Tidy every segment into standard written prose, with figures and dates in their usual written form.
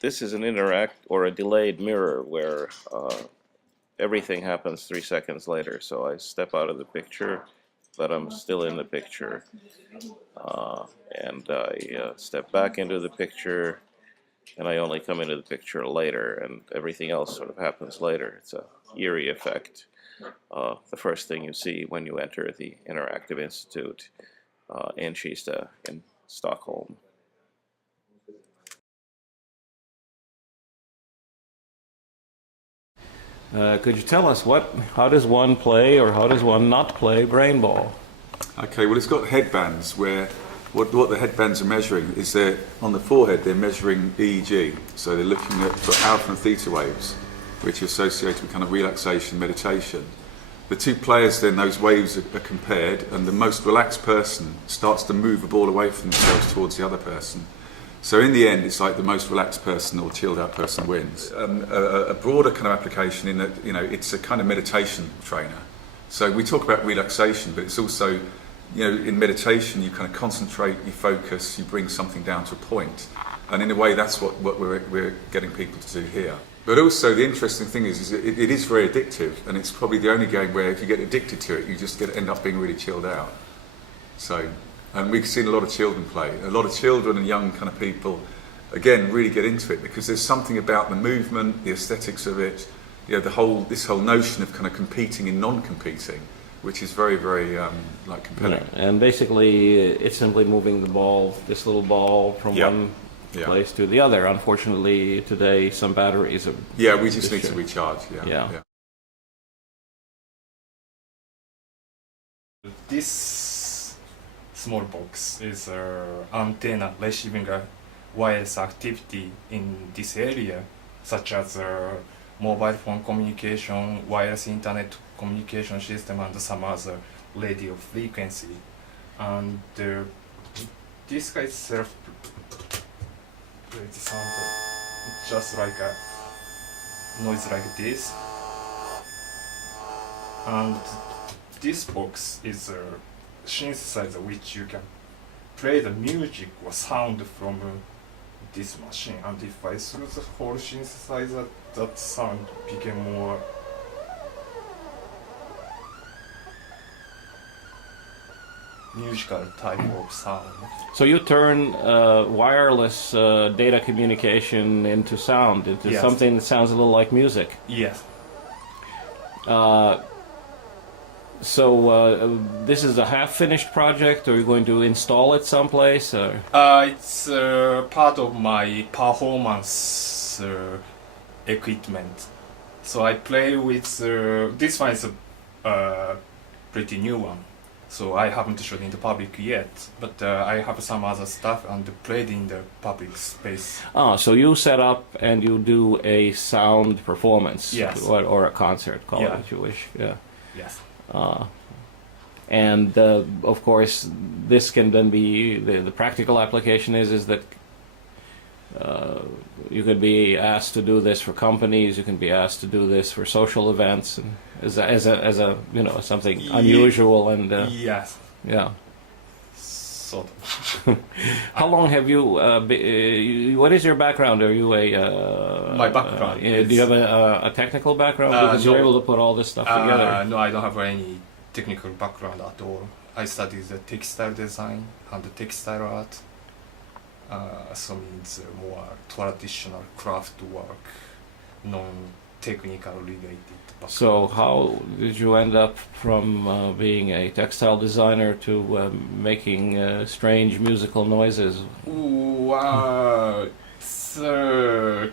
This is an interact or a delayed mirror where everything happens 3 seconds later. So I step out of the picture, but I'm still in the picture. And I step back into the picture, and I only come into the picture later, and everything else sort of happens later. It's a eerie effect. The first thing you see when you enter the Interactive Institute in Kista in Stockholm. Could you tell us how does one play or how does one not play brain ball? Okay, well, it's got headbands where what the headbands are measuring is on the forehead they're measuring EEG, so they're looking for alpha and theta waves, which are associated with kind of relaxation, meditation. The two players then, those waves are compared, and the most relaxed person starts to move the ball away from themselves towards the other person. So in the end, it's like the most relaxed person or chilled out person wins. A broader kind of application in that, it's a kind of meditation trainer. So we talk about relaxation, but it's also, in meditation, you kind of concentrate, you focus, you bring something down to a point. And in a way, that's what we're getting people to do here. But also, the interesting thing is it is very addictive, and it's probably the only game where if you get addicted to it, you just end up being really chilled out. So, and we've seen a lot of children play. A lot of children and young kind of people, again, really get into it because there's something about the movement, the aesthetics of it, this whole notion of kind of competing in non-competing, which is very, very compelling. Yeah. And basically, it's simply moving this little ball from one place to the other. Unfortunately, today some batteries are... Yeah, we just need to recharge. Yeah. This small box is an antenna receiving a wireless activity in this area, such as mobile phone communication, wireless internet communication system, and some other radio frequency. And this guy itself creates sound just like a noise like this. And this box is a synthesizer which you can play the music or sound from this machine. And if I threw the whole synthesizer, that sound became more musical type of sound. So you turn wireless data communication into sound, into something that sounds a little like music. Yes. So this is a half-finished project, or are you going to install it someplace? Or? It's part of my performance equipment. So I play with this one is a pretty new one. So I haven't shown in the public yet, but I have some other stuff and played in the public space. So you set up and you do a sound performance, yes, or a concert, call it what you wish. Yeah. Yes. And of course, this can then be the practical application is that you could be asked to do this for companies. You can be asked to do this for social events, and as a something unusual and yes, yeah. Sort of. How long have you? What is your background? Are you a? My background. Do you have a technical background? Because you're able to put all this stuff together. No, I don't have any technical background at all. I studied the textile design and the textile art. So means more traditional craft work, non-technical related. So how did you end up from being a textile designer to making strange musical noises? It's a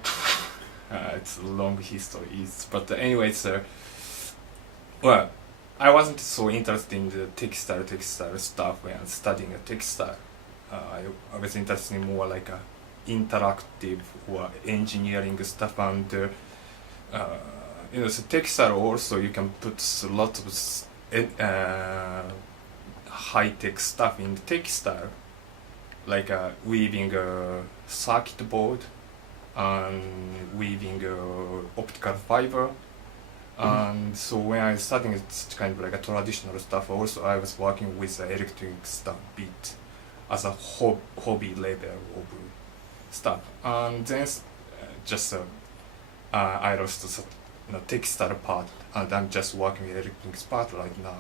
long history. But anyway, well, I wasn't so interested in the textile stuff when studying a textile. I was interested in more like a interactive or engineering stuff, and so textile also you can put a lot of high-tech stuff in the textile, like weaving a circuit board and weaving optical fiber. And so when I was studying, it's kind of like a traditional stuff. Also, I was working with the electric stuff bit as a hobby level of stuff. And then just I lost the textile part, and I'm just working with electronics part right now.